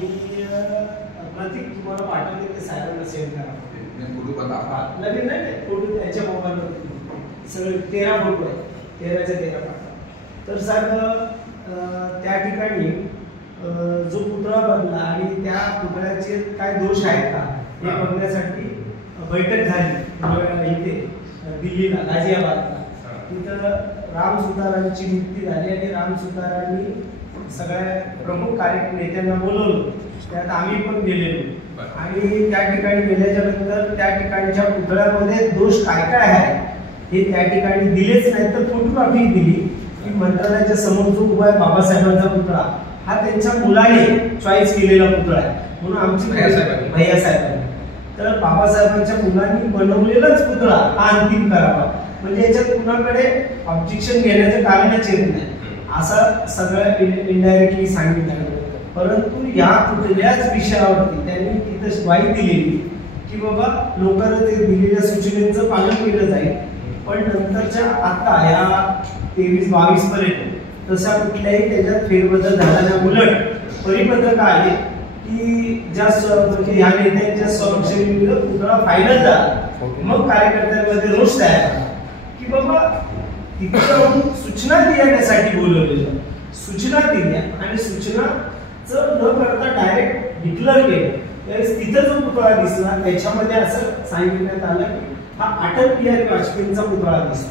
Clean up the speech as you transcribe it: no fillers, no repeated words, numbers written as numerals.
आणि प्रतीक तुम्हाला पाठवले ते साहेबांना सेंड करा. फोटो बघा नवीन नाही फोटो त्यांच्या मोबाईलवर सगळे 13 फोटो आहेत, 13च्या 13 पाठवा. तर साहेब त्या ठिकाणी जो पुतळा बनला आणि त्या पुतळ्याचे काय दोष आहेत का हे बघण्यासाठी बैठक झाली इथे दिल्लीला गाझियाबादला. तिथं राम सुतारांची नियुक्ती झाली आणि राम सुतारांनी सगळ्या प्रमुख नेत्यांना बोलवलं. त्यात आम्ही पण गेलेलो आणि त्या ठिकाणी गेल्याच्या नंतर त्या ठिकाणच्या पुतळ्यामध्ये दोष काय काय आहे हे त्या ठिकाणी दिलेच नाही, तर फोटोग्राफी दिली की मंत्रालयाच्या समोर जो उभा आहे बाबासाहेबांचा पुतळा हा त्यांच्या मुलाने चॉईस केलेला पुतळा आहे म्हणून आमची भैयासाहेबांनी, तर बाबासाहेबांच्या मुलांनी बनवलेलाच पुतळा हा अंतिम करावा, म्हणजे याच्यात कुणाकडे ऑब्जेक्शन घेण्याचं कारणच येत नाही असं सगळं इनडायरेक्टली सांगितलं. परंतु या कुठल्याच विषयावरती त्यांनी तिथं ग्वाही दिलेली की बाबा लोकांना ते दिलेल्या सूचनेचं पालन केलं जाईल, पण नंतरच्या आता या 23-22 पर्यंत तशा कुठल्याही त्याच्यात फेरबदल झाला नाही. उलट परिपत्रक आले की ज्या म्हणजे ह्या नेत्यांच्या स्वाक्षरीविरुद्ध पुतळा फायनल झाला. मग कार्यकर्त्यांमध्ये रोष तयार झाला की बाबा तिथं सूचना देण्यासाठी बोलवलेलं, सूचना दिल्या आणि सूचनाचं न करता डायरेक्ट डिक्लेअर केलं. त्यावेळेस तिथं जो पुतळा दिसला त्याच्यामध्ये असं सांगितण्यात आलं की हा अटल बिहारी वाजपेयींचा पुतळा दिसला.